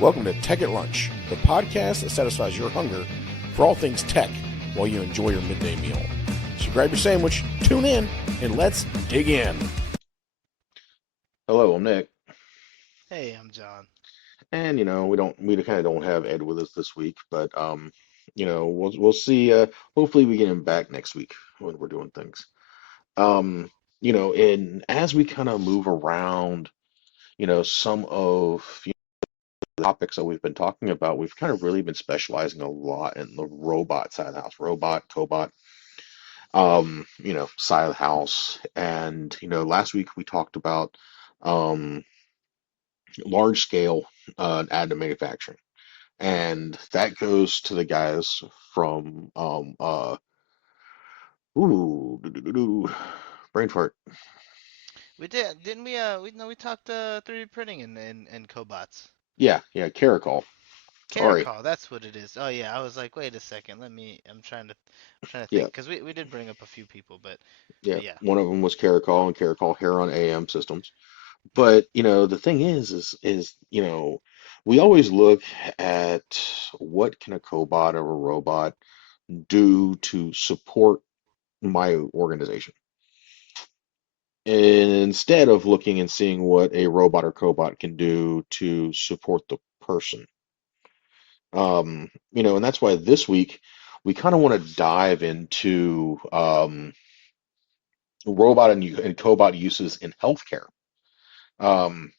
Welcome to Tech at Lunch, the podcast that satisfies your hunger for all things tech while you enjoy your midday meal. So grab your sandwich, tune in, and let's dig in. Hello, I'm Nick, Hey, I'm John. and we kind of don't have Ed with us this week, but we'll see. Hopefully, we get him back next week when we're doing things. And as we kind of move around, some of the topics that we've been talking about, we've kind of really been specializing a lot in the robot side of the house, robot, cobot, side of the house. And, last week we talked about um, large scale additive manufacturing. And that goes to the guys from brain fart. We didn't we? We no, we talked 3D printing and cobots. Yeah, Caracol. Sorry. Caracol, that's what it is. Oh yeah, I was like, wait a second, let me. I'm trying to Yeah, think because we did bring up a few people, yeah. but yeah. One of them was Caracol and Caracol Heron AM systems. But the thing is we always look at what can a cobot or a robot do to support my organization, instead of looking and seeing what a robot or cobot can do to support the person. And that's why this week we kind of want to dive into robot and cobot uses in healthcare. Um,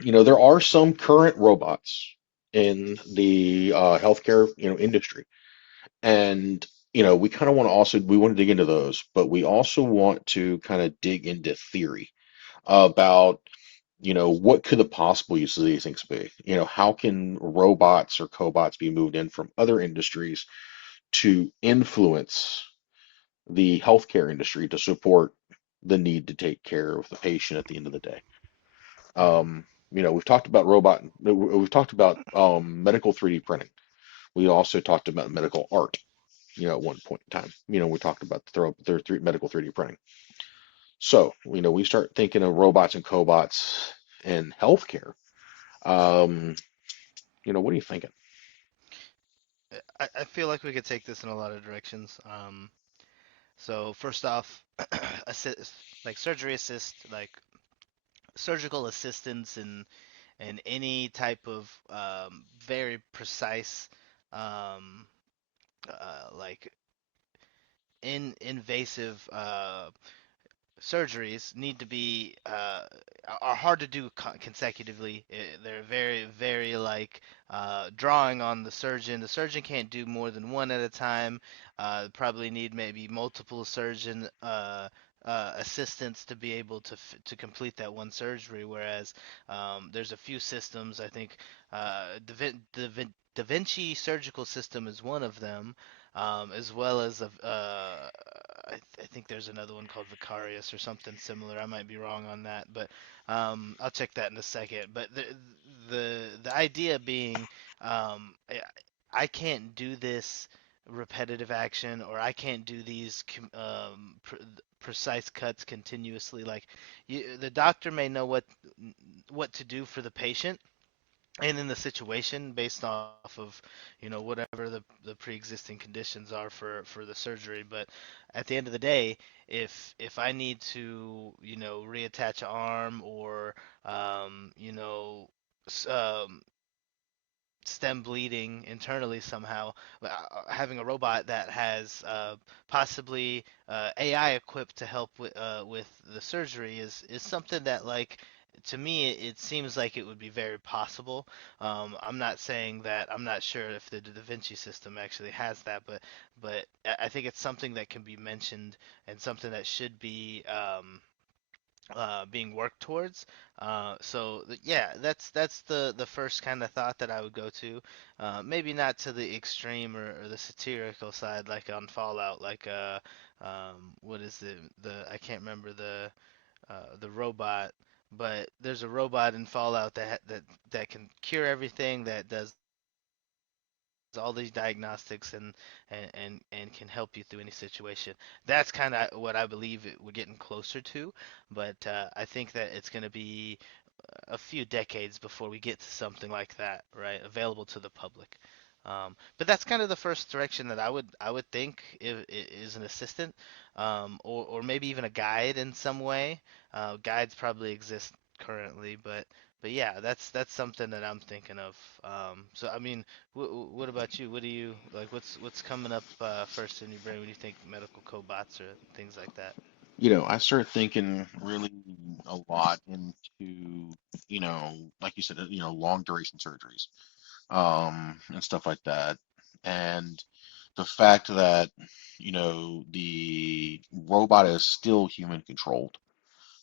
there are some current robots in the healthcare, industry, and we kind of want to also we want to dig into those, but we also want to kind of dig into theory about, what could the possible use of these things be? How can robots or cobots be moved in from other industries to influence the healthcare industry to support the need to take care of the patient at the end of the day? Hmm. We've talked about we've talked about medical 3D printing. We also talked about medical art, at one point in time. We talked about medical 3D printing. So, we start thinking of robots and cobots in healthcare. Um, what are you thinking? I feel like we could take this in a lot of directions. So first off, assist like surgery assist, like surgical assistance and any type of very precise um, like invasive surgeries need to be are hard to do consecutively. They're very like drawing on the surgeon. The surgeon can't do more than one at a time. Probably need maybe multiple surgeon assistants to be able to complete that one surgery. Whereas there's a few systems. I think Da Vinci surgical system is one of them, as well as I think there's another one called Vicarious or something similar. I might be wrong on that, but I'll check that in a second. But the idea being, I can't do this repetitive action, or I can't do these precise cuts continuously. Like the doctor may know what to do for the patient and in the situation based off of whatever the pre-existing conditions are for the surgery. But at the end of the day, if I need to reattach an arm or um, you know s- um, stem bleeding internally somehow, having a robot that has possibly AI equipped to help with the surgery is something that, like, to me it seems like it would be very possible. I'm not saying that I'm not sure if the Da Vinci system actually has that, but I think it's something that can be mentioned and something that should be being worked towards. Yeah, that's the first kind of thought that I would go to. Maybe not to the extreme or the satirical side like on Fallout, like what is the I can't remember the robot, but there's a robot in Fallout that can cure everything, that does all these diagnostics and can help you through any situation. That's kind of what I believe we're getting closer to, but I think that it's going to be a few decades before we get to something like that, right? Available to the public. But that's kind of the first direction that I would think is an assistant, or maybe even a guide in some way. Guides probably exist currently, but yeah, that's something that I'm thinking of. So I mean, what about you? What do you like? What's coming up first in your brain when you think medical cobots or things like that? I start thinking really a lot into, like you said, long duration surgeries, and stuff like that. And the fact that, the robot is still human controlled.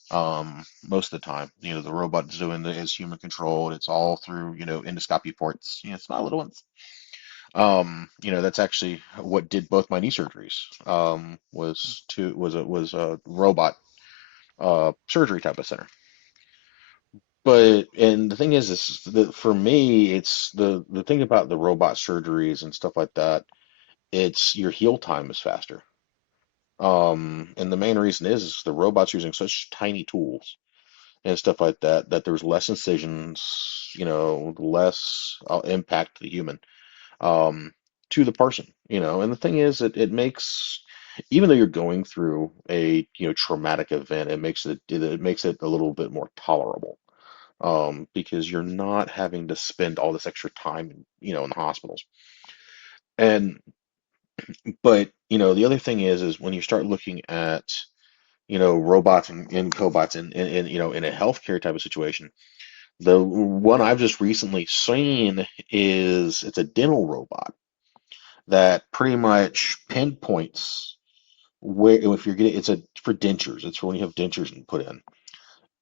Most of the time, the robot is doing is human controlled. It's all through, endoscopy ports, small little ones. That's actually what did both my knee surgeries. Was a robot surgery type of center. But and the thing is that for me, it's the thing about the robot surgeries and stuff like that. It's your heal time is faster. And the main reason is the robot's using such tiny tools and stuff like that that there's less incisions, less impact to the human, um, to the person. And the thing is, it makes, even though you're going through a traumatic event, it makes it a little bit more tolerable, because you're not having to spend all this extra time, in the hospitals. And but the other thing is when you start looking at robots and cobots in a healthcare type of situation, the one I've just recently seen is it's a dental robot that pretty much pinpoints where, if you're getting, it's a for dentures, it's for when you have dentures put in,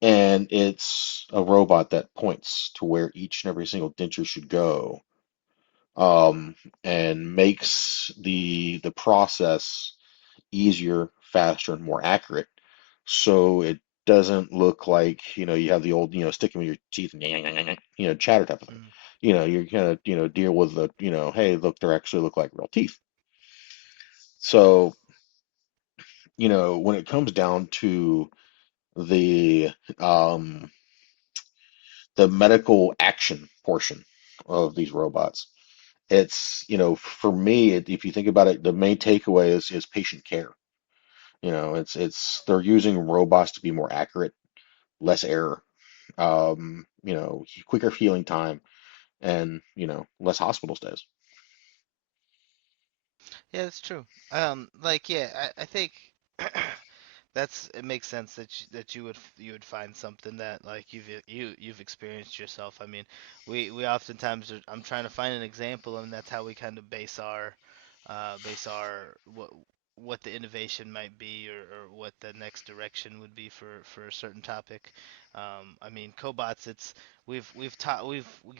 and it's a robot that points to where each and every single denture should go, um, and makes the process easier, faster, and more accurate. So it doesn't look like, you have the old, sticking with your teeth and chatter type of thing. Mm. You kind of, deal with the, hey, look, they actually look like real teeth. So, when it comes down to the um the medical action portion of these robots, it's, for me, if you think about it, the main takeaway is patient care. It's they're using robots to be more accurate, less error, quicker healing time, and less hospital stays. Yeah, that's true. Like yeah, I think that's it makes sense that you would find something that like you've experienced yourself. I mean, we oftentimes I'm trying to find an example, and that's how we kind of base our what the innovation might be, or what the next direction would be for a certain topic. I mean, cobots. We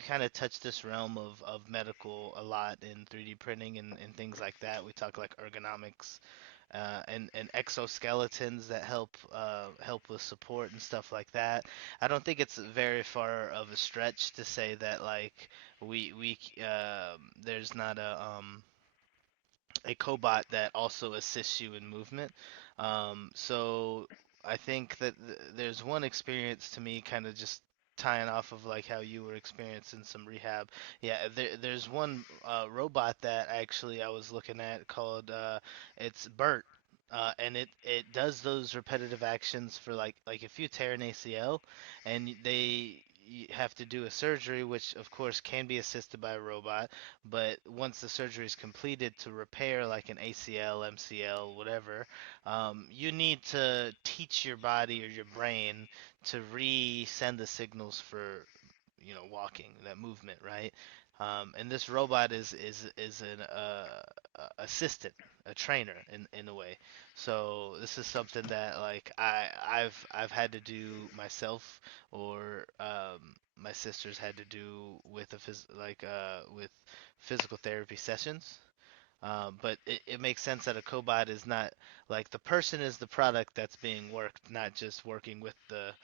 kind of touched this realm of medical a lot in 3D printing and things like that. We talk like ergonomics, and exoskeletons that help with support and stuff like that. I don't think it's very far of a stretch to say that like we there's not a cobot that also assists you in movement. So I think that there's one experience to me, kind of just tying off of like how you were experiencing some rehab. Yeah, there's one robot that actually I was looking at called it's Bert. And it does those repetitive actions for like if you tear an ACL and they you have to do a surgery, which of course can be assisted by a robot, but once the surgery is completed to repair like an ACL, MCL, whatever, you need to teach your body or your brain to re-send the signals for, walking, that movement, right? And this robot is an assistant, a trainer in a way. So this is something that like I've had to do myself, or my sisters had to do with with physical therapy sessions. But it makes sense that a cobot is not like the person is the product that's being worked, not just working with the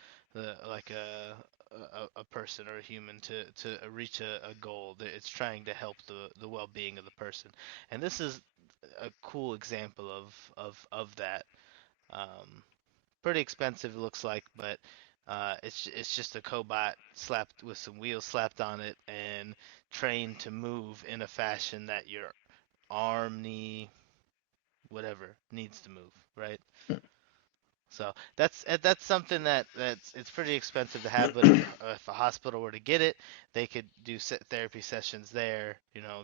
like a person or a human to reach a goal. It's trying to help the well-being of the person, and this is a cool example of that. Um, Pretty expensive, it looks like, but It's just a cobot slapped with some wheels slapped on it and trained to move in a fashion that your arm, knee, whatever needs to move, right? So that's something that's it's pretty expensive to have, but if a hospital were to get it, they could do therapy sessions there,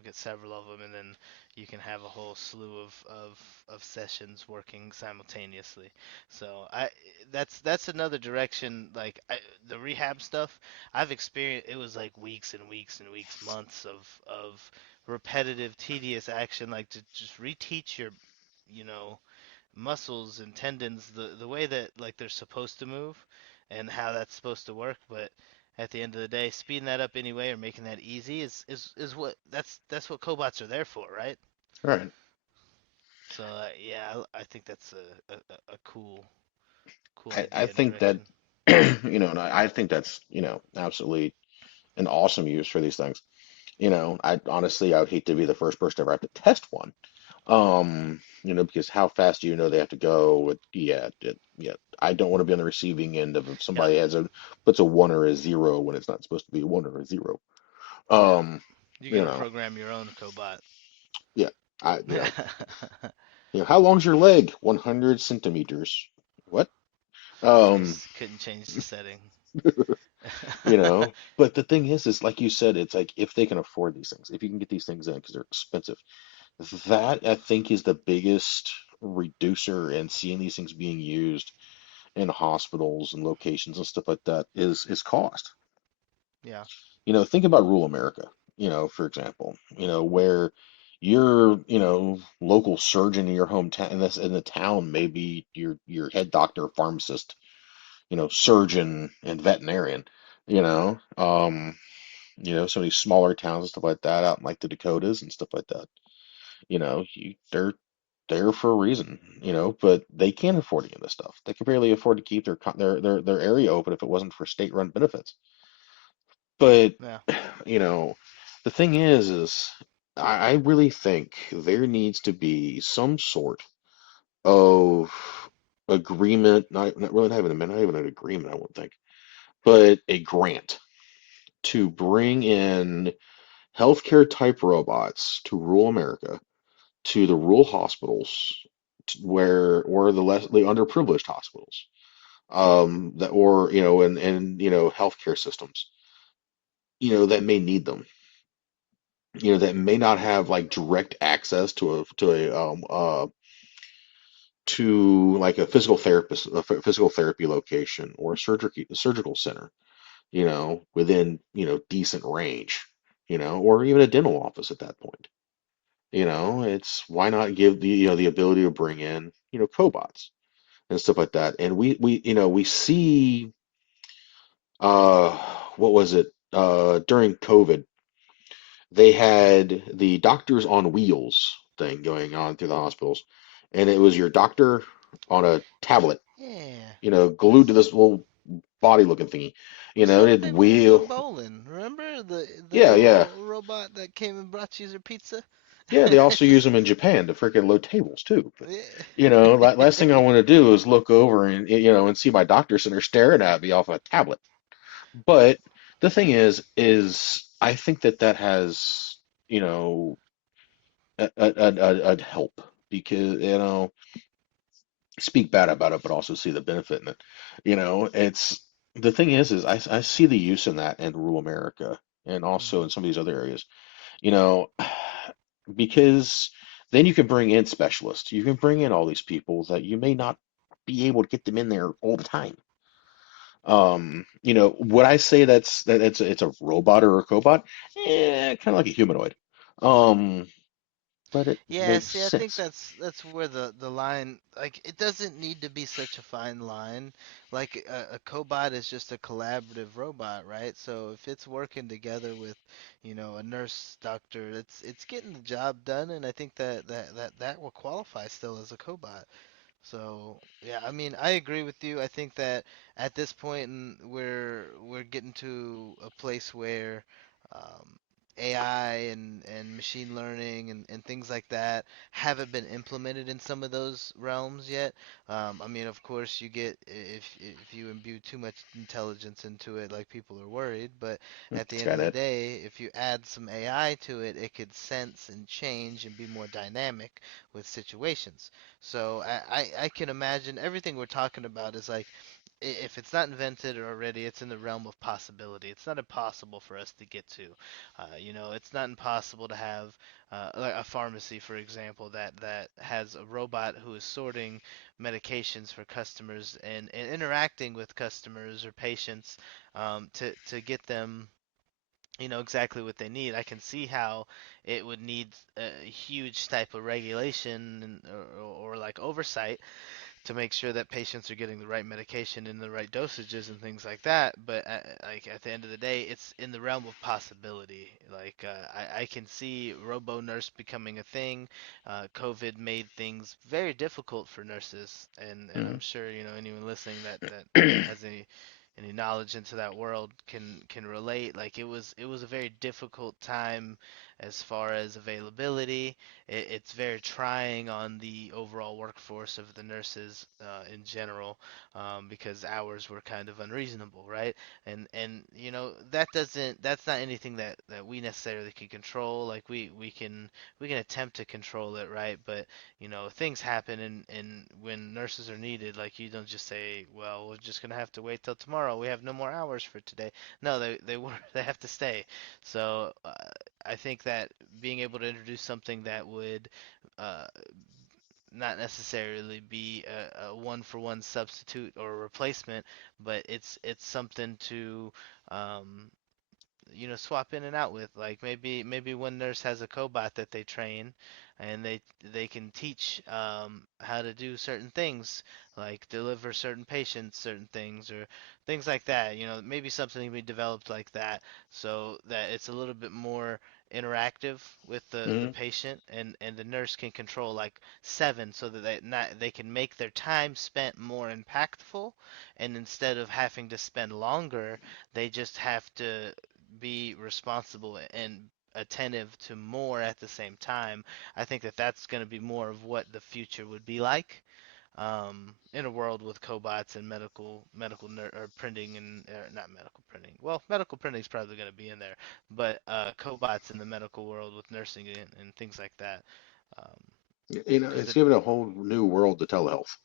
get several of them, and then you can have a whole slew of sessions working simultaneously. So that's another direction. Like the rehab stuff, I've experienced. It was like weeks and weeks and weeks, months of repetitive, tedious action, like to just reteach your, you know muscles and tendons the way that like they're supposed to move and how that's supposed to work. But at the end of the day, speeding that up anyway or making that easy is what that's what cobots are there for, right? Right. So yeah, I think that's a cool I idea and think that, direction. and I think that's, absolutely an awesome use for these things. I honestly, I would hate to be the first person to ever have to test one. Because how fast do you know they have to go? Yeah, yeah. I don't want to be on the receiving end of if Yeah, somebody puts a one or a zero when it's not supposed to be a one or a zero. yeah. Um, You you got to know, program your own cobot. yeah. I, how long's your leg? 100 centimeters. What? Um, Just couldn't change the setting. but the thing is like you said, it's like if they can afford these things, if you can get these things in because they're expensive, that I think is the biggest reducer in seeing these things being used in hospitals and locations and stuff like that is cost. Yeah, Think about rural America, for example, where your, local surgeon in your hometown in the town may be your head doctor, pharmacist, surgeon and veterinarian, you know. Some of these smaller towns and stuff like that out in like the Dakotas and stuff like that. They're there for a reason, but they can't afford any of this stuff. They could barely afford to keep their area open if it wasn't for state-run benefits. But yeah, you know, the thing is I really think there needs to be some sort of agreement, not really not even an agreement, I won't think, but a grant to bring in healthcare type robots to rural America, to the rural hospitals, or the underprivileged hospitals, that or and healthcare systems, that may need them, that may not have like direct access to like a physical therapist, physical therapy location or a surgical center, within decent range, or even a dental office at that point. It's why not give the ability to bring in cobots and stuff like that. And we see, uh what was it, during COVID, they had the doctors on wheels thing going on through the hospitals, and it was your doctor on a tablet, yeah. glued to this little body looking thingy, It's it something from wheel. bowling. Remember the Yeah, yeah. little robot that came and brought you your pizza? Yeah, they also use them in Japan to freaking load tables too. But Yeah. last thing I want to do is look over and see my doctor sitting there staring at me off a tablet. But the thing is I think that has, you know, a help, because speak bad about it, but also see the benefit in it. It's the thing is I see the use in that in rural America and also Hmm. in some of these other areas. you know, because then you can bring in specialists. You can bring in all these people that you may not be able to get them in there all the time. Would I say that it's a robot or a cobot? Kind of like a humanoid. Um, but it Yeah, makes see, I think sense. that's where the line, like, it doesn't need to be such a fine line. Like a cobot is just a collaborative robot, right? So if it's working together with, a nurse, doctor, it's getting the job done, and I think that will qualify still as a cobot. So yeah, I mean, I agree with you. I think that at this point, we're getting to a place where, um, AI and machine learning and things like that haven't been implemented in some of those realms yet. I mean, of course, you get if you imbue too much intelligence into it, like people are worried. But at the end of the Skynet. day, if you add some AI to it, it could sense and change and be more dynamic with situations. So I can imagine everything we're talking about is like if it's not invented or already, it's in the realm of possibility. It's not impossible for us to get to. It's not impossible to have like a pharmacy, for example, that has a robot who is sorting medications for customers and interacting with customers or patients to get them exactly what they need. I can see how it would need a huge type of regulation or like oversight to make sure that patients are getting the right medication in the right dosages and things like that. But like at the end of the day, it's in the realm of possibility. Like I can see robo nurse becoming a thing. COVID made things very difficult for nurses, and I'm Mhm. sure anyone listening that has any knowledge into that world can relate. Like it was a very difficult time as far as availability. It's very trying on the overall workforce of the nurses in general, because hours were kind of unreasonable, right? And that's not anything that we necessarily can control. Like we can attempt to control it, right? But things happen, and when nurses are needed, like you don't just say, well, we're just gonna have to wait till tomorrow. We have no more hours for today. No, they they have to stay. So I think that being able to introduce something that would uh, not necessarily be a one for one substitute or a replacement, but it's something to um, swap in and out with. Like maybe one nurse has a cobot that they train, and they can teach how to do certain things, like deliver certain patients certain things or things like that. Maybe something can be developed like that, so that it's a little bit more interactive with the Mhm. patient, and the nurse can control like seven, so that they can make their time spent more impactful, and instead of having to spend longer, they just have to be responsible and attentive to more at the same time. I think that that's going to be more of what the future would be like, in a world with cobots and or printing and not medical printing. Well, medical printing is probably going to be in there, but cobots in the medical world with nursing and things like that. Because It's given a whole new world to telehealth.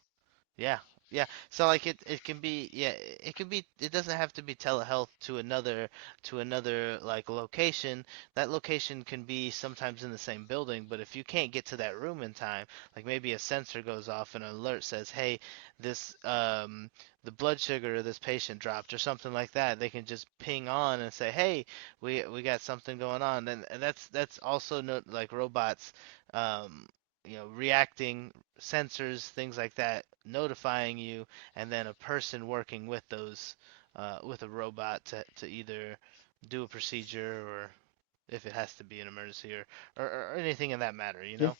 yeah, yeah. So like it can be, yeah, it can be, it doesn't have to be telehealth to another like location. That location can be sometimes in the same building, but if you can't get to that room in time, like maybe a sensor goes off and an alert says, "Hey, this the blood sugar of this patient dropped," or something like that. They can just ping on and say, "Hey, we got something going on." And that's also no, like robots um reacting, sensors, things like that, notifying you, and then a person working with those, with a robot to either do a procedure or if it has to be an emergency or anything in that matter, you Yeah. know?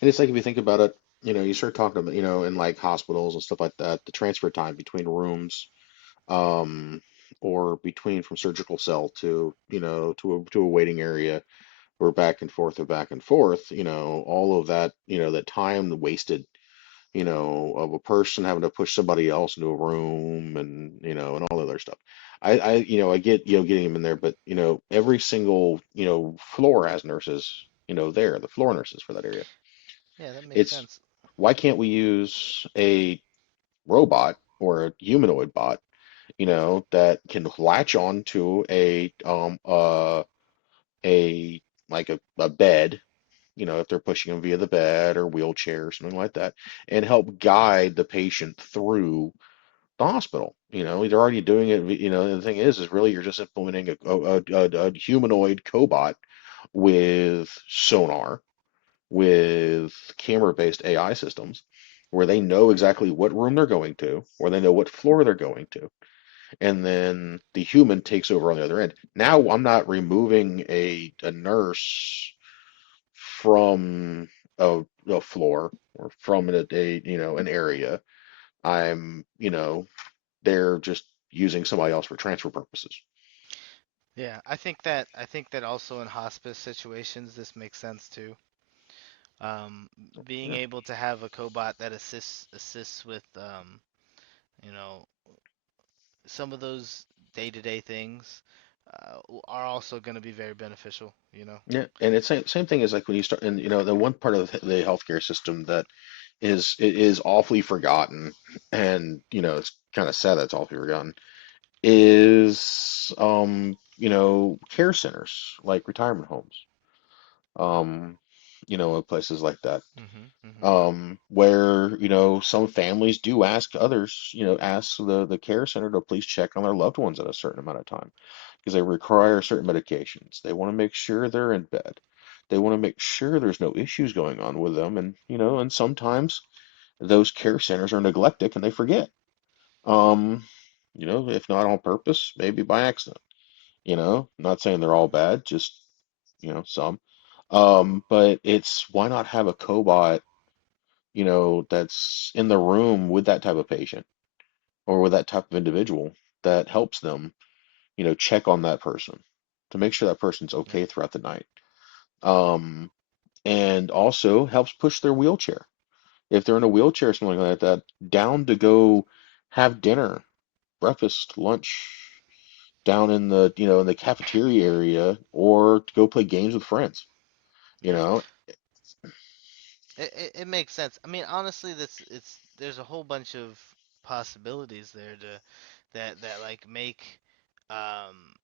And it's like if you think about it, you start talking about, in like hospitals and stuff like that, the transfer time between rooms, um, or between from surgical cell to, to a waiting area or back and forth, all of that, that time wasted, of a person having to push somebody else into a room and, and all the other stuff. I get, getting them in there, but, every single, floor has nurses, the floor nurses for that area. Yeah, that makes It's sense. why can't we use a robot or a humanoid bot, that can latch on to a like a bed, if they're pushing them via the bed or wheelchair or something like that, and help guide the patient through the hospital. They're already doing it. And the thing is really you're just implementing a humanoid cobot with sonar, with camera-based AI systems, where they know exactly what room they're going to, or they know what floor they're going to, and then the human takes over on the other end. Now I'm not removing a nurse from a floor or from an area. I'm, they're just using somebody else for transfer purposes. Yeah, I think that also in hospice situations this makes sense too. Um, Being Yeah. able to have a cobot that assists with you know, some of those day-to-day things are also going to be very beneficial, you know. Yeah, and it's same thing as like when you start, and the one part of the healthcare system that is awfully forgotten, and it's kind of sad that's awfully forgotten, is care centers like retirement homes, um, places like that, Mhm. Mhm. where some families do ask others, ask the care center to please check on their loved ones at a certain amount of time because they require certain medications. They want to make sure they're in bed. They want to make sure there's no issues going on with them, and sometimes those care centers are neglected and they forget. Um, if not on purpose, maybe by accident. Not saying they're all bad, just some. But it's why not have a cobot, that's in the room with that type of patient or with that type of individual that helps them, check on that person to make sure that person's Yep. okay throughout the night. Um, and also helps push their wheelchair. If they're in a wheelchair or something like that, down to go have dinner, breakfast, lunch down in the cafeteria area or to go play games with friends, you Yeah. know. It makes sense. I mean, honestly, this it's there's a whole bunch of possibilities there to that like make um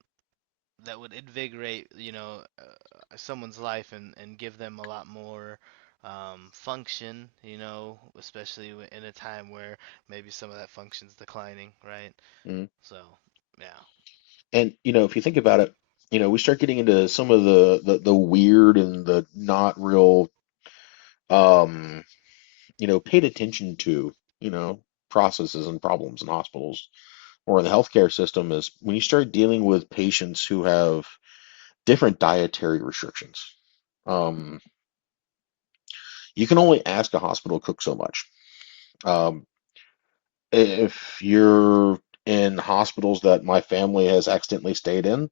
that would invigorate, someone's life and give them a lot more function, especially in a time where maybe some of that function's declining, right? Mm. So, yeah. And if you think about it, we start getting into some of the weird and the not real um paid attention to, processes and problems in hospitals or in the healthcare system is when you start dealing with patients who have different dietary restrictions. Um, you can only ask a hospital to cook so much. Um, if you're in hospitals that my family has accidentally stayed in,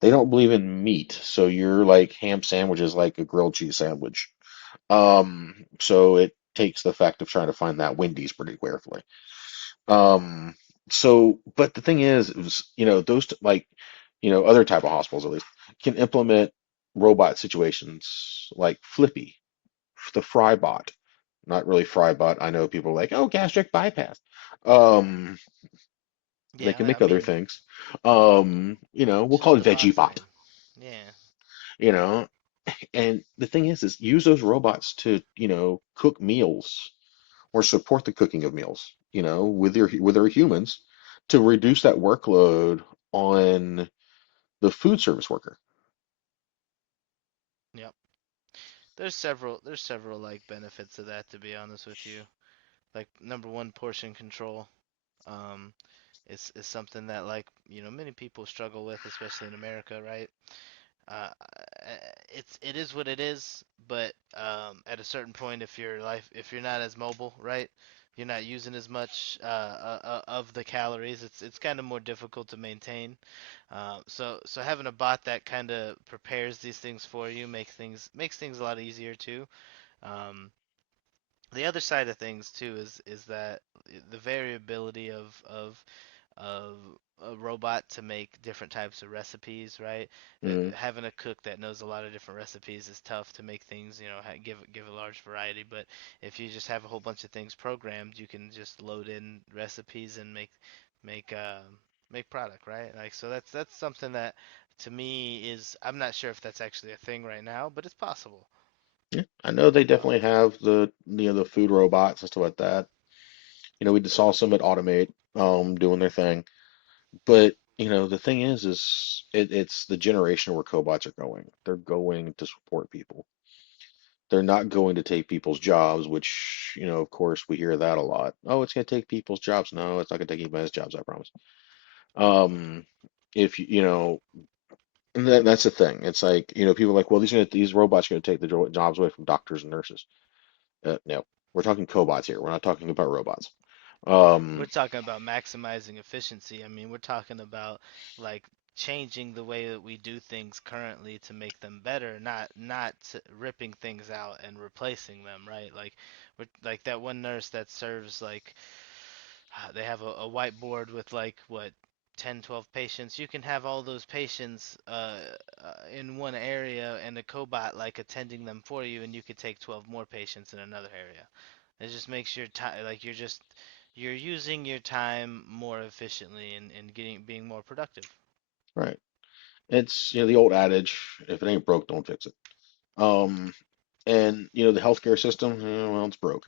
they don't believe in meat, so you're like ham sandwiches like a grilled cheese sandwich. So it takes the fact of trying to find that Wendy's pretty carefully. Um, but the thing is, like, other type of hospitals at least can implement robot situations like Flippy, the Frybot. Not really Frybot. I know people are like, oh, gastric bypass. Um, they can Yeah, I make other mean, things. We'll call just it the bots, I VeggieBot, mean. Yeah. you know. And the thing is use those robots to, cook meals or support the cooking of meals, with our humans to reduce that workload on the food service worker. Yep. There's several like benefits of that, to be honest with you. Like number one, portion control. Um, is something that, like, many people struggle with, especially in America, right? Uh, it is what it is, but at a certain point, if you're not as mobile, right, you're not using as much of the calories. It's kind of more difficult to maintain. So having a bot that kind of prepares these things for you makes things a lot easier too. Um, the other side of things too is that the variability of a robot to make different types of recipes, right? Mm, Having a cook that knows a lot of different recipes is tough to make things, give a large variety. But if you just have a whole bunch of things programmed, you can just load in recipes and make uh, make product, right? Like, so that's something that to me is, I'm not sure if that's actually a thing right now, but it's possible. yeah, I know they Um, definitely have the food robots and stuff like that. We just saw some at Automate doing their thing. But the thing is it's the generation where cobots are going. They're going to support people. They're not going to take people's jobs, which, of course, we hear that a lot. Oh, it's going to take people's jobs. No, it's not going to take anybody's jobs, I promise. Um, if and that's the thing. It's like, people are like, well, these robots are going to take the jobs away from doctors and nurses. No, we're talking cobots here. We're not talking about robots. We're Um, talking about maximizing efficiency. I mean, we're talking about like changing the way that we do things currently to make them better, not ripping things out and replacing them, right? Like like that one nurse that serves like they have a whiteboard with like what 10, 12 patients. You can have all those patients in one area and a cobot like attending them for you, and you could take 12 more patients in another area. It just makes your time like you're using your time more efficiently and getting being more productive. Right. It's, the old adage, if it ain't broke, don't fix it. Um, and the healthcare system, well, it's broke.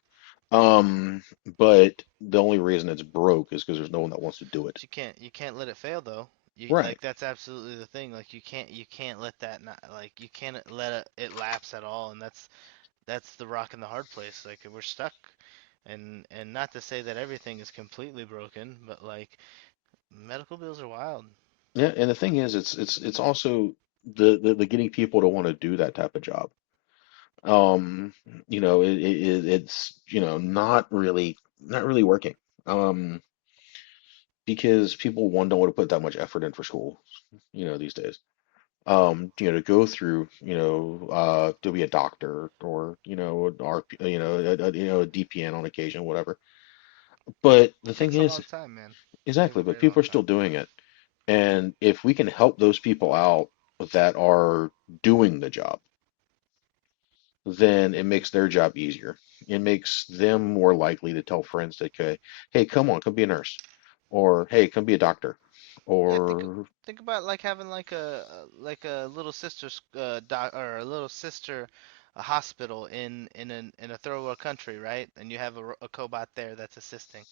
But the only reason it's broke is because there's no one that wants to do it. But you can't let it fail though. You Right. like that's absolutely the thing. Like you can't let that not like you can't let it lapse at all, and that's the rock and the hard place. Like we're stuck, and not to say that everything is completely broken, but like medical bills are wild. Yeah, and the thing is, it's also the getting people to want to do that type of job. Um, it's not really working. Um, because people one don't want to put that much effort in for school, these days. To go through, to be a doctor or, an RP, a DPN on occasion, whatever. But the thing That's a is, long time, man. They have exactly, a but very people long are still time. doing it. And if we can help those people out that are doing the job, then it makes their job easier. It makes them more likely to tell friends that, okay, hey, come on, come be a nurse, or hey, come be a doctor, Yeah, or think about like having like a little sister's doc or a little sister a hospital in a third world country, right? And you have a cobot there that's assisting.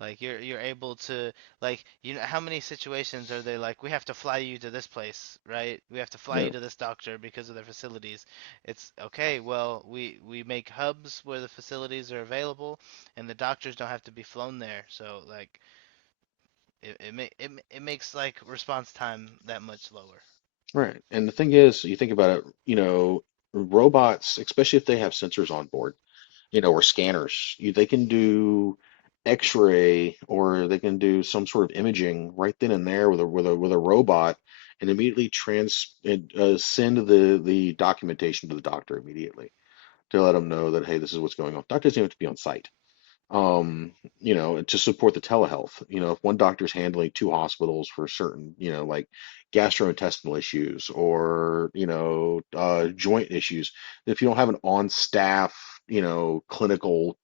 Like you're able to like how many situations are they like we have to fly you to this place, right? We have to fly you you know, to this doctor because of their facilities. It's okay, well, we make hubs where the facilities are available and the doctors don't have to be flown there. So like it makes like response time that much lower. right. And the thing is, you think about it, robots, especially if they have sensors on board, or scanners, they can do X-ray or they can do some sort of imaging right then and there with a robot and immediately send the documentation to the doctor immediately to let them know that, hey, this is what's going on. Doctor doesn't have to be on site. um, to support the telehealth. If one doctor's handling two hospitals for certain, like gastrointestinal issues or, joint issues, if you don't have an on-staff, clinical,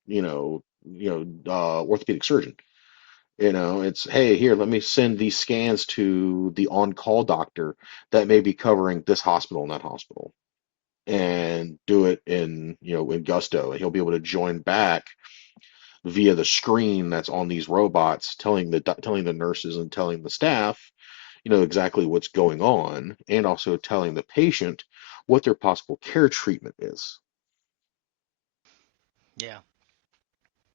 orthopedic surgeon, it's, hey, here, let me send these scans to the on-call doctor that may be covering this hospital and that hospital and do it in gusto, and he'll be able to join back via the screen that's on these robots, telling the nurses and telling the staff, exactly what's going on, and also telling the patient what their possible care treatment is. Yeah.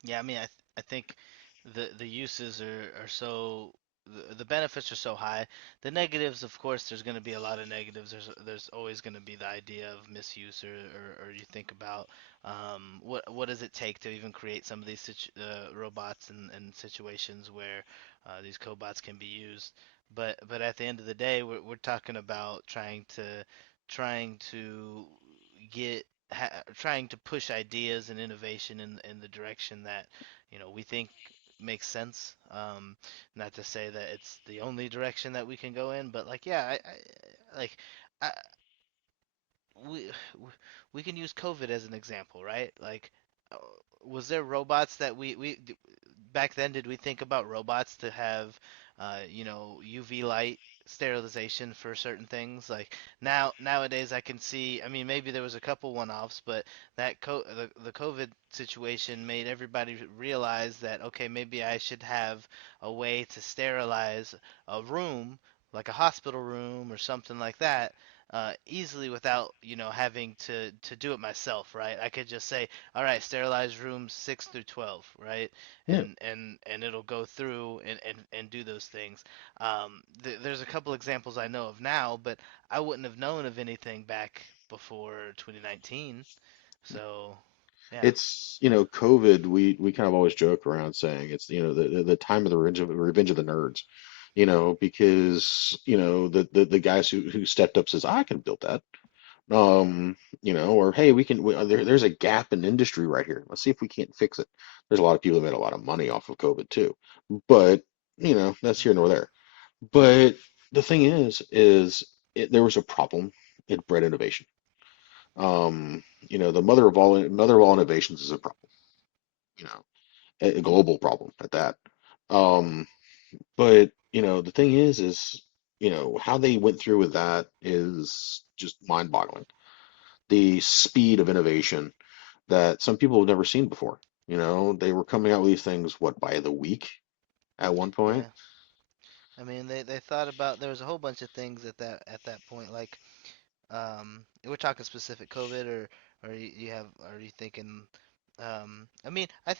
Yeah, I mean, I think the uses are so the benefits are so high. The negatives, of course, there's going to be a lot of negatives. There's always going to be the idea of misuse or you think about what does it take to even create some of these robots and situations where these cobots can be used. But at the end of the day, we're talking about trying to trying to push ideas and innovation in the direction that we think makes sense. Not to say that it's the only direction that we can go in, but like yeah, like I, we we can use COVID as an example, right? Like, uh, was there robots that back then? Did we think about robots to have, UV light sterilization for certain things? Like nowadays, I can see. I mean, maybe there was a couple one-offs, but the COVID situation made everybody realize that okay, maybe I should have a way to sterilize a room, like a hospital room or something like that easily without having to do it myself, right? I could just say, all right, sterilize rooms 6 through 12, right? Yeah, And it'll go through and do those things. There's a couple examples I know of now, but I wouldn't have known of anything back before 2019. So, yeah. it's COVID. We kind of always joke around saying it's the time of the revenge of the nerds. because the guys who stepped up says I can build that. Or hey, there's a gap in industry right here. Let's see if we can't fix it. There's a lot of people that made a lot of money off of COVID too, but that's here nor Hmm. there. But the thing there was a problem. It bred innovation. The mother of all innovations is a problem. You know, a global problem at that. Um, but the thing is how they went through with that is just mind-boggling. The speed of innovation that some people have never seen before. They were coming out with these things, what, by the week at one point? Yeah. I mean, they thought about there was a whole bunch of things at that point. Like, we're talking specific COVID, or you have are you thinking? I mean, I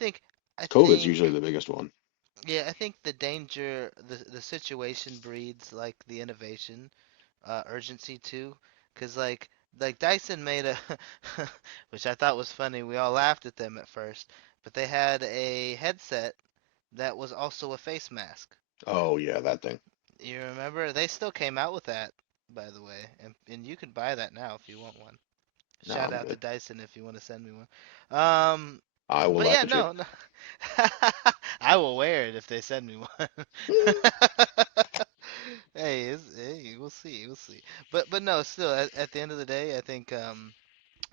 COVID's think usually the biggest one. yeah, I think the situation breeds like the innovation, urgency too, because like Dyson made a, which I thought was funny. We all laughed at them at first, but they had a headset that was also a face mask. Oh yeah, that thing. You remember? They still came out with that, by the way, and you can buy that now if you want one. No, Shout I'm out to good. Dyson if you want to send me one. I will But laugh yeah, at you. no. I will wear it if they send me one. Hey, we'll see, we'll see. But no, still, at the end of the day, I think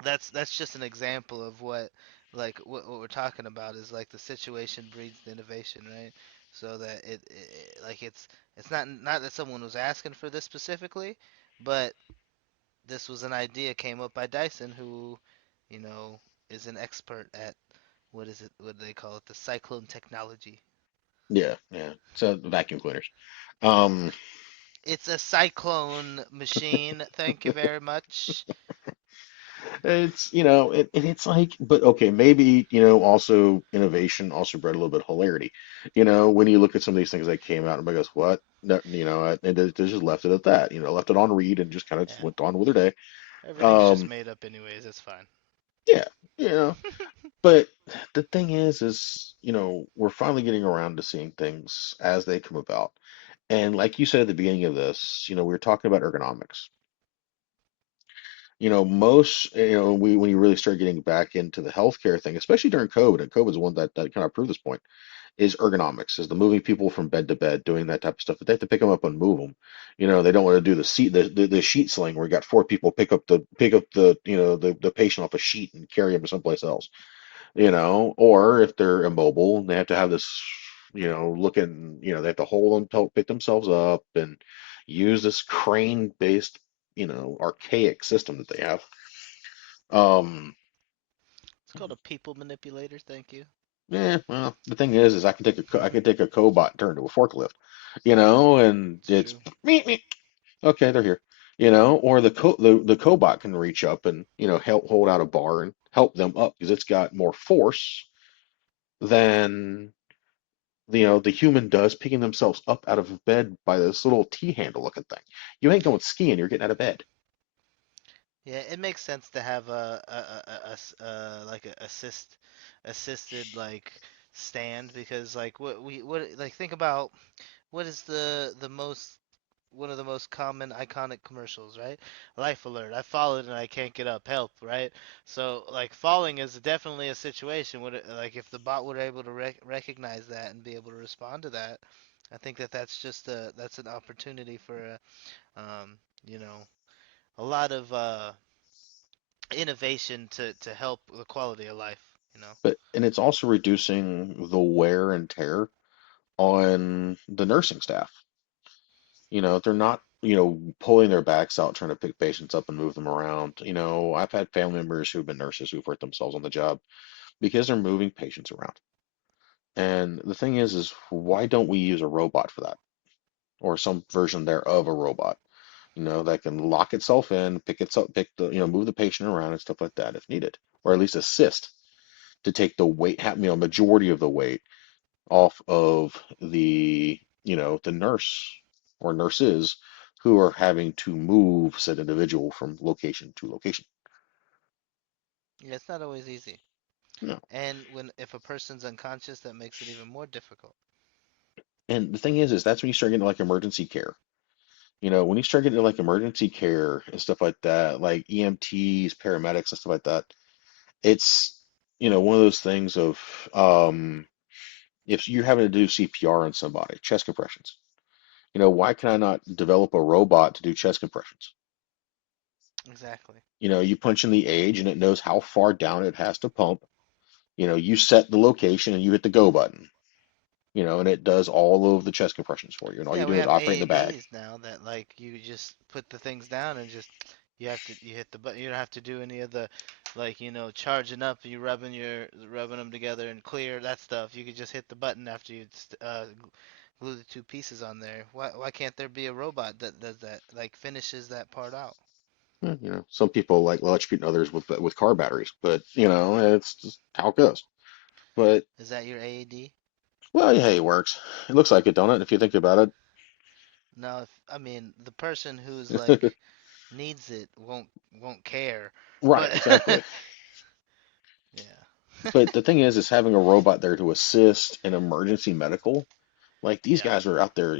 that's just an example of what we're talking about is like the situation breeds the innovation, right? So that like it's not that someone was asking for this specifically, but this was an idea came up by Dyson, who, you know, is an expert at what is it? What do they call it? The cyclone technology. Yeah, yeah. So vacuum cleaners. Um, It's a cyclone machine. Thank you very much. it's like, but okay, maybe, also innovation also bred a little bit of hilarity. When you look at some of these things that came out, and everybody goes, what? No, and they just left it at that, left it on read and just kind of just Yeah, went on with their day. everything's just Um, made up anyways. It's fine. yeah, you know, but the thing is, we're finally getting around to seeing things as they come about. And like you said at the beginning of this, we were talking about ergonomics. Most, when you really start getting back into the healthcare thing, especially during COVID, and COVID's one that kind of proved this point, is ergonomics, is the moving people from bed to bed, doing that type of stuff. But they have to pick them up and move them. They don't want to do the sheet sling where you got four people pick up the the patient off a sheet and carry him to someplace else. Or if they're immobile, they have to have this, they have to hold them, pick themselves up, and use this crane-based, archaic system that they have. Um, It's called a people manipulator. Thank you. yeah, well, the thing is I can take a cobot and turn it into a forklift, and It's it's true. meet me. Okay, they're here. Or the cobot can reach up and help hold out a bar and help them up because it's got more force than the human does picking themselves up out of bed by this little T handle looking thing. You ain't going skiing, you're getting out of bed. Yeah, it makes sense to have like a assisted like stand because like what like think about what is the most one of the most common iconic commercials, right? Life alert. I followed and I can't get up. Help, right? So like falling is definitely a situation. Would it, like if the bot were able to recognize that and be able to respond to that, I think that's just that's an opportunity for you know, a lot of innovation to help the quality of life, you know. And it's also reducing the wear and tear on the nursing staff. They're not, pulling their backs out trying to pick patients up and move them around. I've had family members who've been nurses who've hurt themselves on the job because they're moving patients around. And the thing is why don't we use a robot for that? Or some version there of a robot, that can lock itself in, pick itself, move the patient around and stuff like that if needed, or at least assist to take the weight, majority of the weight off of the nurse or nurses who are having to move said individual from location to location. Yeah, it's not always easy. No. And when if a person's unconscious, that makes it even more difficult. And the thing is that's when you start getting like emergency care. When you start getting like emergency care and stuff like that, like EMTs, paramedics and stuff like that, it's, one of those things of, if you're having to do CPR on somebody, chest compressions, why can I not develop a robot to do chest compressions? Exactly. You punch in the age and it knows how far down it has to pump. You set the location and you hit the go button, and it does all of the chest compressions for you. And all you Yeah, do we is have operate in the bag. AEDs now that like you just put the things down and just you hit the button. You don't have to do any of the like charging up, you rubbing them together and clear that stuff. You could just hit the button after you glue the two pieces on there. Why can't there be a robot that does that, like finishes that part out? Some people like electrocute others with car batteries, but it's just how it goes. But Is that your AED? well, yeah, it works. It looks like it, don't it? If you think about No, if, I mean the person who's like it. needs it won't care, Right, but exactly. yeah, But the thing is having a robot there to assist in emergency medical. Like these yeah. guys are out there,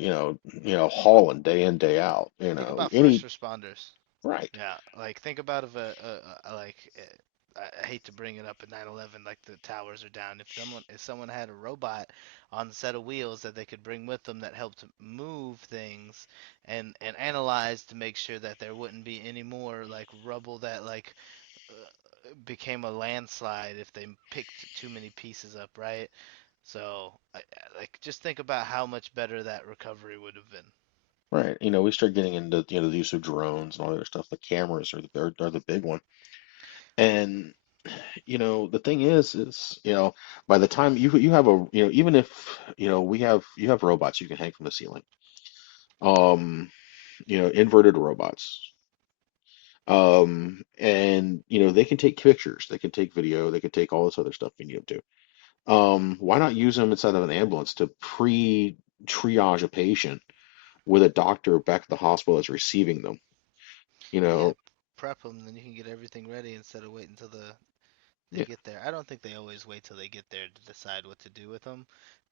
hauling day in, day out. Think about first Any responders. right, Yeah, like think about if I hate to bring it up at 9/11, like the towers are down. If someone had a robot on the set of wheels that they could bring with them that helped move things and analyze to make sure that there wouldn't be any more like rubble that like became a landslide if they picked too many pieces up, right? So, like just think about how much better that recovery would have been. right. We start getting into the use of drones and all that other stuff. The cameras are the big one. And the thing is by the time you have a even if you have robots you can hang from the ceiling. Um, inverted robots. And they can take pictures, they can take video, they can take all this other stuff you need them to. Why not use them inside of an ambulance to pre-triage a patient with a doctor back at the hospital that's receiving them? You Yeah, know, prep them, then you can get everything ready instead of waiting until they yeah, get there. I don't think they always wait till they get there to decide what to do with them.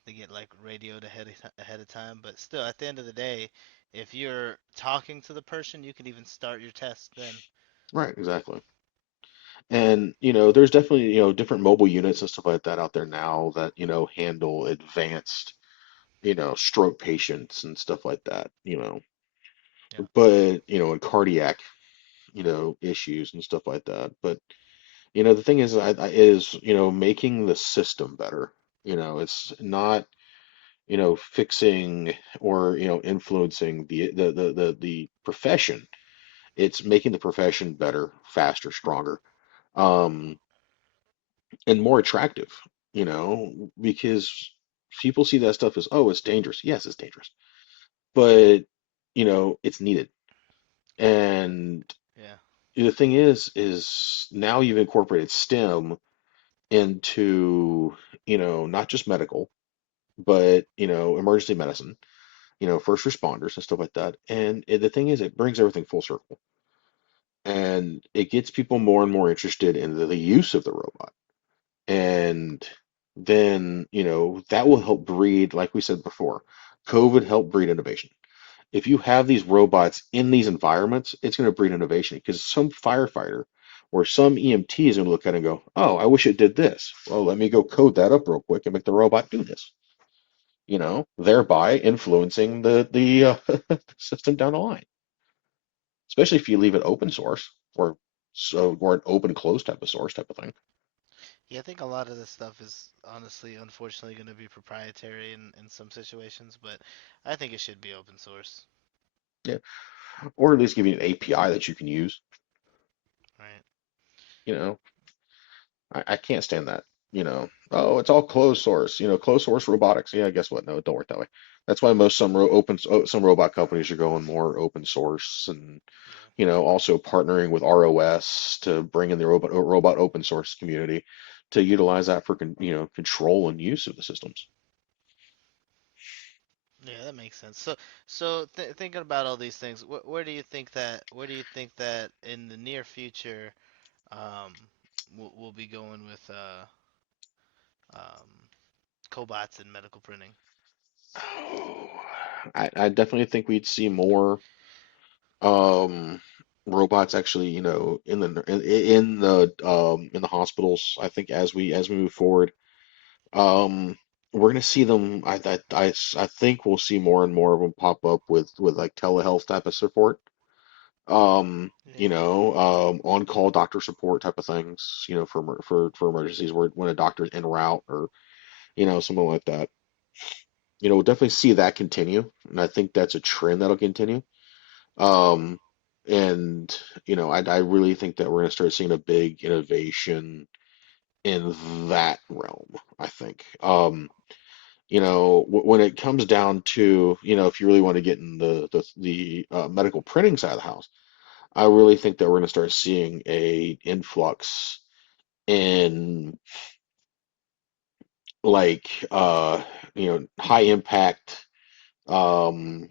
They get like radioed ahead of time, but still, at the end of the day, if you're talking to the person, you can even start your test then. right, exactly. And there's definitely different mobile units and stuff like that out there now that handle advanced stroke patients and stuff like that. Yeah. But and cardiac issues and stuff like that. But the thing is, is making the system better. It's not fixing or influencing the profession. It's making the profession better, faster, stronger, um, and more attractive. Because people see that stuff as, oh, it's dangerous. Yes, it's dangerous, but it's needed. And Yeah. the thing is now you've incorporated STEM into, not just medical, but, emergency medicine, first responders and stuff like that. And the thing is, it brings everything full circle and it gets people more and more interested in the use of the robot. And then, that will help breed, like we said before, COVID helped breed innovation. If you have these robots in these environments, it's going to breed innovation because some firefighter or some EMT is going to look at it and go, oh, I wish it did this. Well, let me go code that up real quick and make the robot do this, thereby influencing the system down the line, especially if you leave it open source or an open closed type of source type of thing. Yeah, I think a lot of this stuff is honestly, unfortunately, going to be proprietary in some situations, but I think it should be open source, Yeah. Or at least give you an API that you can use. right? You know, I can't stand that. Oh, it's all closed source. Closed source robotics. Yeah, guess what? No, it don't work that way. That's why most some robot companies are going more open source and Yeah. also partnering with ROS to bring in the robot open source community to utilize that for control and use of the systems. Yeah, that makes sense. So thinking about all these things, where do you think that in the near future, um, we'll be going with um, cobots and medical printing? Oh, I definitely think we'd see more um robots actually, in the hospitals. I think as we move forward, um we're gonna see them. I think we'll see more and more of them pop up with like telehealth type of support. Yeah. On-call doctor support type of things, for emergencies where when a doctor's en route or something like that. We'll definitely see that continue, and I think that's a trend that'll continue. Um, and I really think that we're going to start seeing a big innovation in that realm. I think, when it comes down to, if you really want to get in the medical printing side of the house, I really think that we're going to start seeing a influx in like high impact um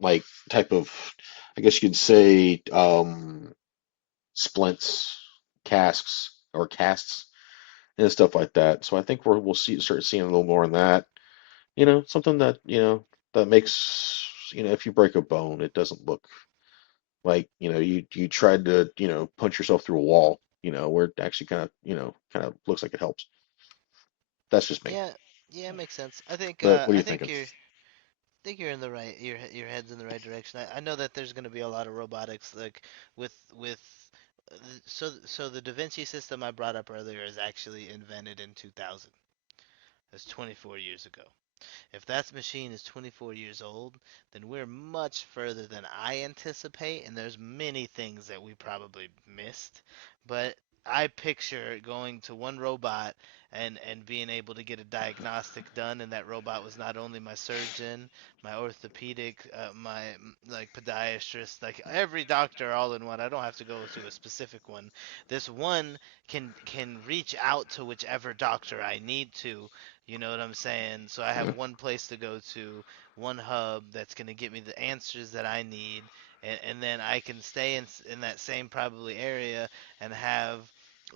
like type of, I guess you could say, splints, casks or casts and stuff like that. So I think we'll start seeing a little more on that. Something that that makes, if you break a bone, it doesn't look like you tried to punch yourself through a wall. Where it actually kind of looks like it helps. That's just me. Yeah, yeah, it makes sense. But what are I you think thinking? you're in the right, your head's in the right direction. I know that there's going to be a lot of robotics, like with so the Da Vinci system I brought up earlier is actually invented in 2000. That's 24 years ago. If that machine is 24 years old, then we're much further than I anticipate, and there's many things that we probably missed. But I picture going to one robot and being able to get a diagnostic done, and that robot was not only my surgeon, my orthopedic, like podiatrist, like every doctor all in one. I don't have to go to a specific one. This one can reach out to whichever doctor I need to, you know what I'm saying? So I have one place to go to, one hub that's going to get me the answers that I need, and then I can stay in that same probably area and have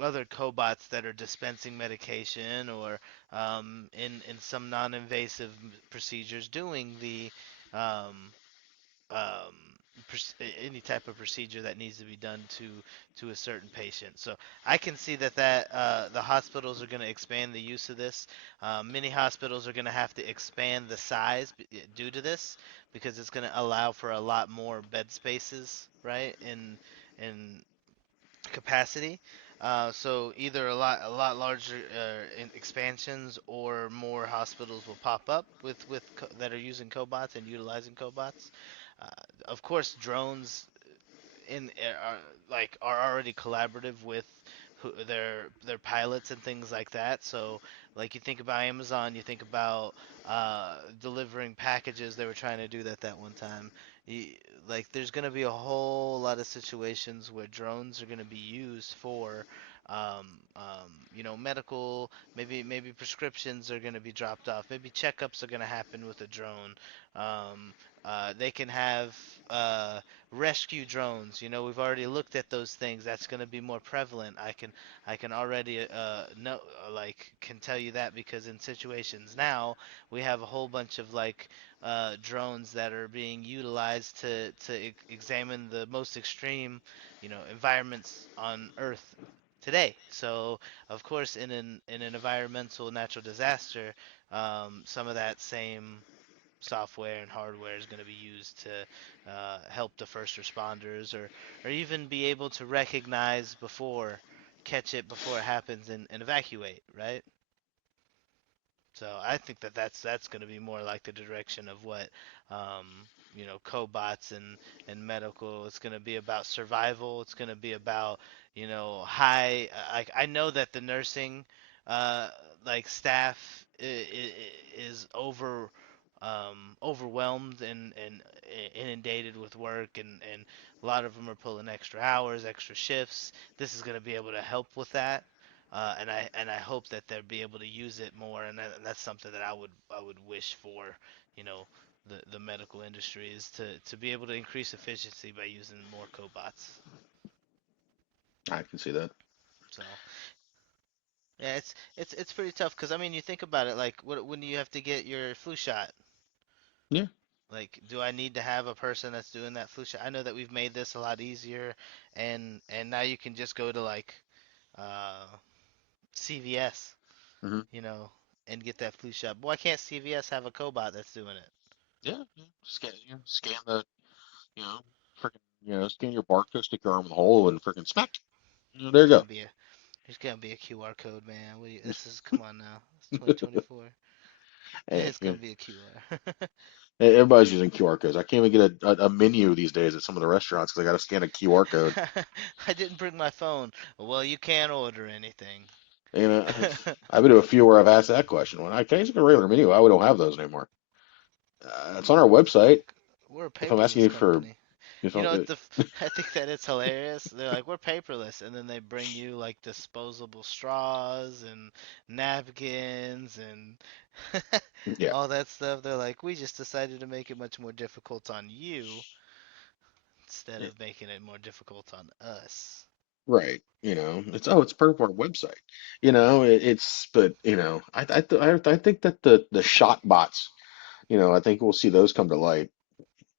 other cobots that are dispensing medication or in some non-invasive procedures doing the um, um, any type of procedure that needs to be done to a certain patient. So I can see that the hospitals are going to expand the use of this. Many hospitals are going to have to expand the size due to this because it's going to allow for a lot more bed spaces, right? In capacity. So either a lot larger expansions or more hospitals will pop up that are using cobots and utilizing cobots. Uh, of course, drones in are are already collaborative with their pilots and things like that. So like you think about Amazon, you think about delivering packages. They were trying to do that one time. You, like there's going to be a whole lot of situations where drones are going to be used for medical, maybe prescriptions are going to be dropped off, maybe checkups are going to happen with a drone. um, they can have rescue drones. We've already looked at those things. That's going to be more prevalent. I can already know like can tell you that because in situations now we have a whole bunch of like drones that are being utilized to examine the most extreme environments on Earth today. So of course in an environmental natural disaster, some of that same software and hardware is going to be used to help the first responders or even be able to recognize catch it before it happens and evacuate, right? So I think that's going to be more like the direction of what cobots and medical. It's going to be about survival. It's going to be about high. Like I know that the nursing uh, like staff is overwhelmed and inundated with work and a lot of them are pulling extra hours, extra shifts. This is going to be able to help with that, and I hope that they'll be able to use it more, and that's something that I would wish for, you know, the medical industry is to be able to increase efficiency by using more cobots. I can see that. So yeah, it's pretty tough because I mean you think about it like when you have to get your flu shot. Yeah. Like, do I need to have a person that's doing that flu shot? I know that we've made this a lot easier, and now you can just go to like uh, CVS, Hmm. you know, and get that flu shot. But why can't CVS have a cobot that's doing it? Yeah. Yeah. Scan the, freaking, scan your barcode, stick your arm in the hole, and freaking smack. There There's you go. gonna be a there's gonna be a QR code, man. This is come on now. It's 2024. Hey, It's gonna be a QR. everybody's using QR codes. I can't even get a menu these days at some of the restaurants because I got to scan a QR code. I didn't bring my phone. Well, you can't order anything. I've been to a few where I've asked that question. When I can't get a regular menu, why we don't have those anymore? It's on our website. We're a If I'm asking paperless you for, company. if You I'm, know what I think that it's hilarious. They're like, we're paperless, and then they bring you like disposable straws and napkins and yeah, all that stuff. They're like, we just decided to make it much more difficult on you instead of making it more difficult on us. right. It's part of our website. But I think that the shot bots, I think we'll see those come to light.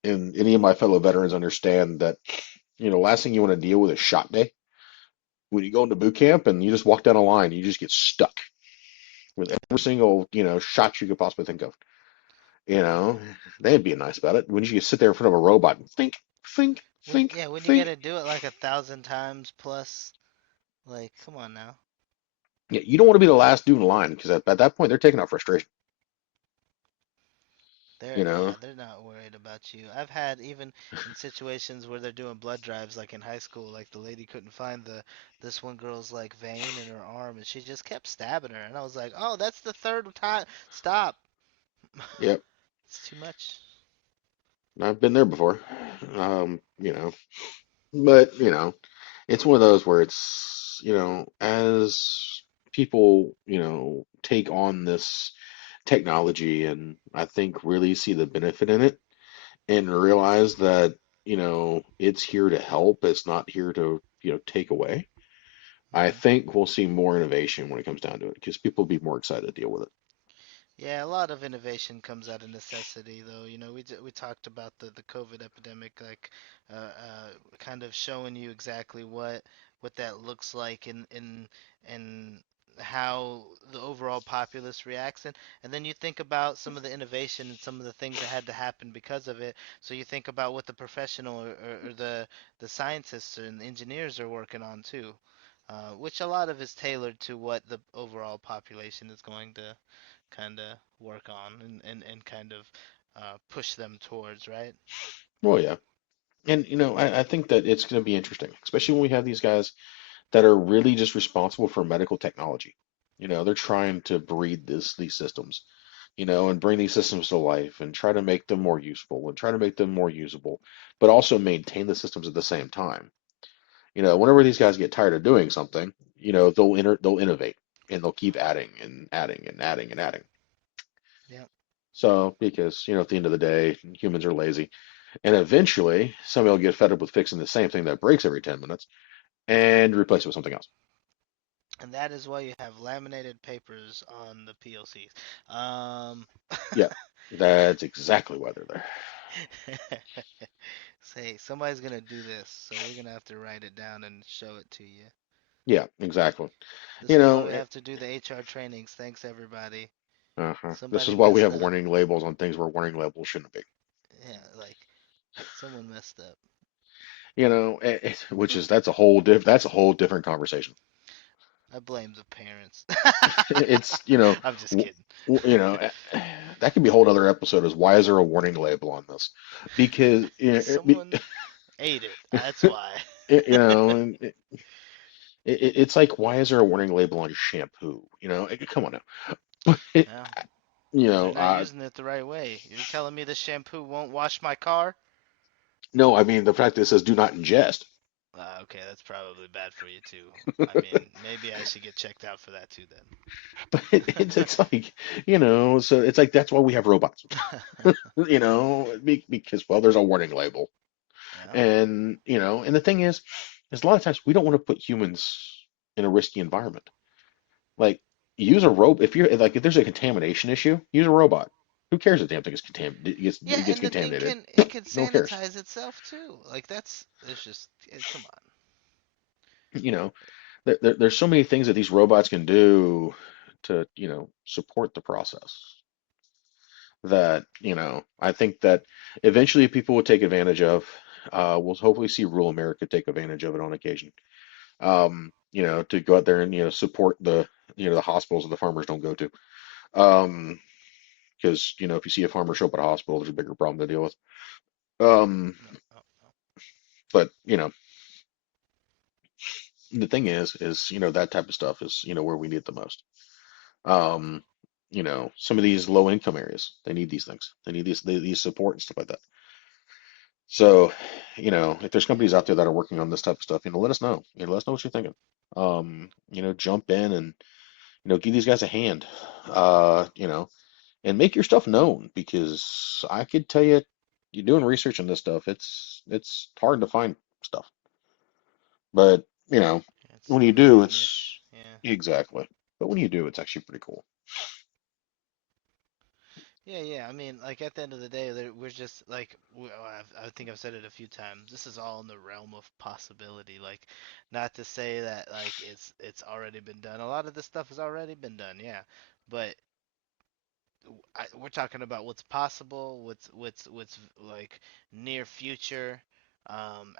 And any of my fellow veterans understand that, last thing you want to deal with is shot day. When you go into boot camp and you just walk down a line, you just get stuck with every single, shot you could possibly think of. You know, they'd be nice about it. When you sit there in front of a robot and think, think, think, When you think. gotta do it like 1,000 times plus, like, come on now. Yeah, you don't want to be the last dude in line because at that point they're taking out frustration. You know, They're not worried about you. I've had even in situations where they're doing blood drives, like in high school, like the lady couldn't find this one girl's like vein in her arm, and she just kept stabbing her, and I was like, oh, that's the third time. Stop. yep, It's too much. I've been there before. But it's one of those where it's, as people, take on this technology and I think really see the benefit in it and realize that, it's here to help, it's not here to, take away. I Hmm. think we'll see more innovation when it comes down to it because people will be more excited to deal with it. Yeah, a lot of innovation comes out of necessity, though. You know, we talked about the COVID epidemic, like kind of showing you exactly what that looks like in how the overall populace reacts, and then you think about some of the innovation and some of the things that had to happen because of it. So you think about what the professional or the scientists and engineers are working on too, which a lot of is tailored to what the overall population is going to kind of work on and kind of push them towards, right? Well, yeah. And, I think that it's going to be interesting, especially when we have these guys that are really just responsible for medical technology. They're trying to breed these systems, and bring these systems to life and try to make them more useful and try to make them more usable, but also maintain the systems at the same time. Whenever these guys get tired of doing something, they'll innovate and they'll keep adding and adding and adding and adding. Yeah. So, because, at the end of the day, humans are lazy. And eventually, somebody will get fed up with fixing the same thing that breaks every 10 minutes and replace it with something else. And that is why you have laminated papers on the PLCs. Um, Yeah, that's exactly why they're there. say somebody's gonna do this, so we're gonna have to write it down and show it to you. Yeah, exactly. This You is why know, we it, have to do the HR trainings. Thanks everybody. this is Somebody why we messed have up. warning labels on things where warning labels shouldn't be. Yeah, like someone messed up. Which is that's a whole different conversation. I blame the parents. It's I'm just w- kidding. that could be a whole other episode. Is why is there a warning label on this? Because Someone ate it. That's why. it, it's like why is there a warning label on shampoo? Come on now. Yeah. You They're know, not uh, using it the right way. You're telling me the shampoo won't wash my car? no, I mean the fact that it says do not ingest. Okay, that's probably bad for you too. I mean, maybe I should get checked out for that too But it's like, so it's like that's why we have robots, then. because well, there's a warning label. Yeah. And the thing is a lot of times we don't want to put humans in a risky environment. Like use a robot if there's a contamination issue, use a robot. Who cares if the damn thing is Yeah, it gets and the thing contaminated? can it can No one cares. sanitize itself too. Like that's it's just come on. You know, there's so many things that these robots can do to, support the process that, I think that eventually people will take advantage of. We'll hopefully see rural America take advantage of it on occasion. To go out there and, support the hospitals that the farmers don't go to. Um, because, if you see a farmer show up at a hospital, there's a bigger problem to deal with. Um, No, no, no. but, the thing is, that type of stuff is, where we need it the most. Um, some of these low income areas, they need these things. They need these support and stuff like that. So, if there's companies out there that are working on this type of stuff, let us know. Let us know what you're thinking. Jump in and, give these guys a hand. And make your stuff known because I could tell you, you're doing research on this stuff. It's hard to find stuff, but It's when you pretty do, niche. it's Yeah. exactly. But when you do, it's actually pretty cool. Yeah, yeah. I mean, like at the end of the day, we're just like I think I've said it a few times. This is all in the realm of possibility. Like, not to say that like it's already been done. A lot of this stuff has already been done. Yeah, but we're talking about what's possible, what's like near future,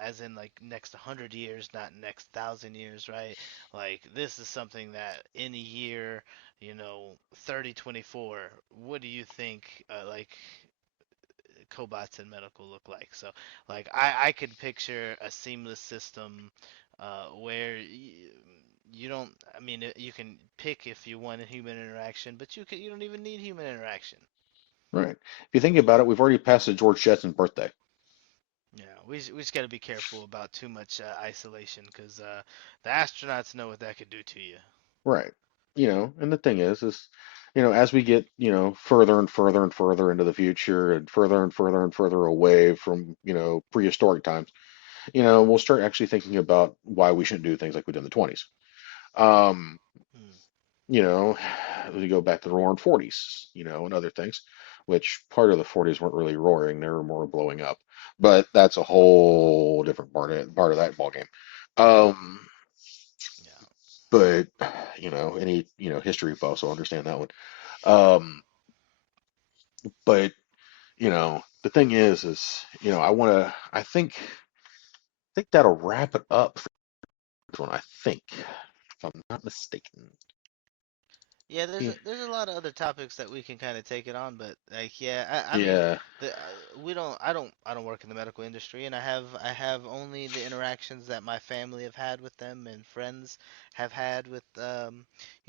as in like next 100 years, not next 1,000 years, right? Like this is something that in a year, 3024, what do you think, like cobots in medical look like? So, like I could picture a seamless system, where you don't. I mean, you can pick if you want a human interaction, but you don't even need human interaction. Right. If you think about it, we've already passed the George Jetson's birthday. Yeah, we just got to be careful about too much isolation because the astronauts know what that could do to you. Right. And the thing is, as we get, further and further and further into the future and further and further and further away from, prehistoric times, we'll start actually thinking about why we shouldn't do things like we did in the 20s. Um, Hmm. you know, we go back to the roaring 40s, and other things, which part of the 40s weren't really roaring, they were more blowing up. But that's a whole different part of that ballgame. Um, Yeah. but any history buffs will understand that one. Um, but the thing is I think that'll wrap it up for this one. I think, if I'm not mistaken. Yeah, Yeah, there's a lot of other topics that we can kind of take it on, but like yeah, I mean yeah, we don't I don't work in the medical industry, and I have only the interactions that my family have had with them and friends have had with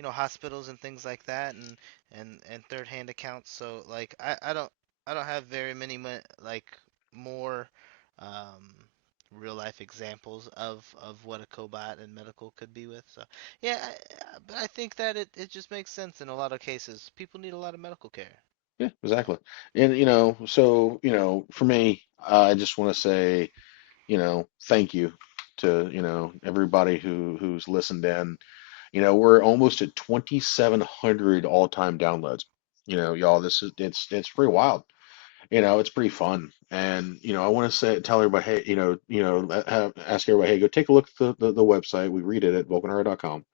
hospitals and things like that, and third hand accounts. So like I don't have very many like more um real life examples of what a cobot and medical could be with. So yeah, but I think that it just makes sense in a lot of cases. People need a lot of medical care. yeah, exactly. And so for me, I just want to say, thank you to everybody who's listened in. We're almost at 2,700 all-time downloads. Y'all, it's pretty wild. It's pretty fun. And I want to tell everybody, hey, ask everybody, hey, go take a look at the website. We read it at vulcanera.com.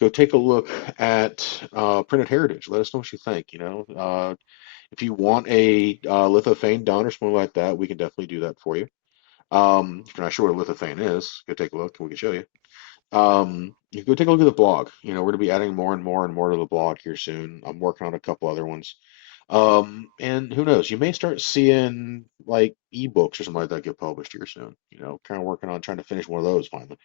Go take a look at Printed Heritage. Let us know what you think. If you want a lithophane done or something like that, we can definitely do that for you. If you're not sure what a lithophane is, go take a look and we can show you. You can go take a look at the blog. We're going to be adding more and more and more to the blog here soon. I'm working on a couple other ones. And who knows, you may start seeing like ebooks or something like that get published here soon. Kind of working on trying to finish one of those finally.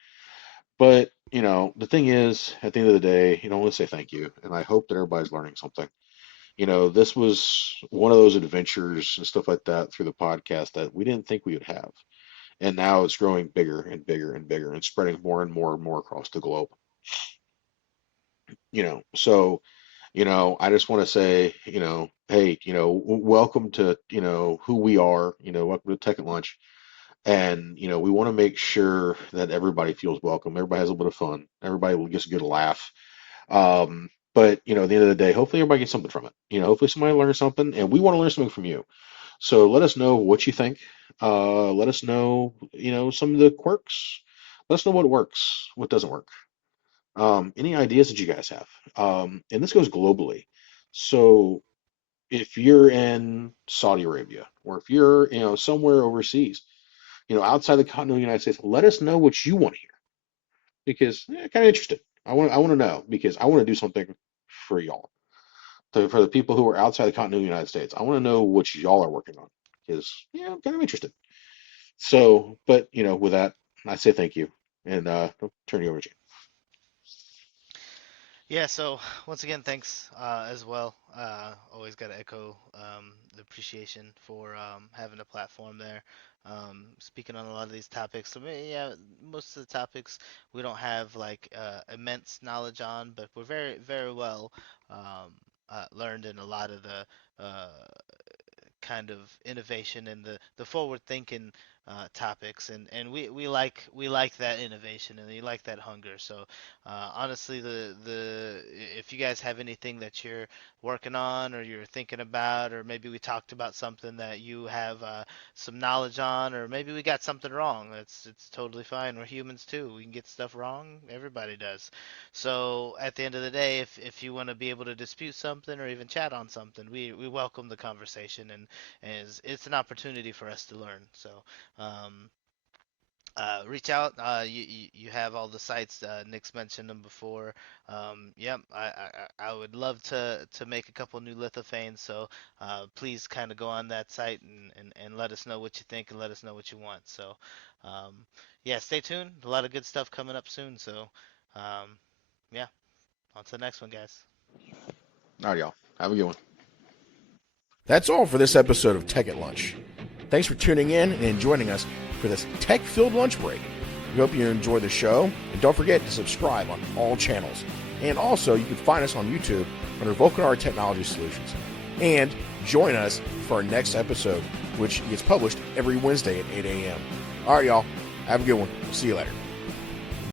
But, the thing is, at the end of the day, I want to say thank you. And I hope that everybody's learning something. This was one of those adventures and stuff like that through the podcast that we didn't think we would have. And now it's growing bigger and bigger and bigger and spreading more and more and more across the globe. So, I just want to say, hey, welcome to, who we are, welcome to Tech at Lunch. And, we want to make sure that everybody feels welcome. Everybody has a little bit of fun. Everybody gets a good laugh. But at the end of the day, hopefully everybody gets something from it. Hopefully somebody learns something, and we want to learn something from you. So let us know what you think. Let us know, some of the quirks. Let us know what works, what doesn't work. Any ideas that you guys have. And this goes globally. So if you're in Saudi Arabia, or if you're, somewhere overseas, outside the continental United States, let us know what you want to hear because kind of interested. I want to know because I want to do something for y'all. So for the people who are outside the continental United States, I want to know what y'all are working on because I'm kind of interested. So, but with that, I say thank you and I'll turn you over to Yeah, so once again, thanks as well. Always got to echo the appreciation for having a platform there, speaking on a lot of these topics. So, yeah, most of the topics we don't have like immense knowledge on, but we're very, very well learned in a lot of the uh, kind of innovation and the forward thinking topics, and we like that innovation and we like that hunger. So honestly, the if you guys have anything that you're working on or you're thinking about, or maybe we talked about something that you have some knowledge on, or maybe we got something wrong, it's totally fine. We're humans too. We can get stuff wrong. Everybody does. So at the end of the day, if you want to be able to dispute something or even chat on something, we welcome the conversation, and it's an opportunity for us to learn. So um, reach out. You have all the sites. Nick's mentioned them before. Yep, I would love to make a couple new lithophanes. So please kind of go on that site and let us know what you think and let us know what you want. So um, yeah, stay tuned. A lot of good stuff coming up soon. So um, yeah, on to the next one, guys. you. All right, y'all. Have a good one. That's all for this episode of Tech at Lunch. Thanks for tuning in and joining us for this tech-filled lunch break. We hope you enjoy the show, and don't forget to subscribe on all channels. And also, you can find us on YouTube under Vulcanar Technology Solutions. And join us for our next episode, which gets published every Wednesday at 8 a.m. All right, y'all. Have a good one. See you later.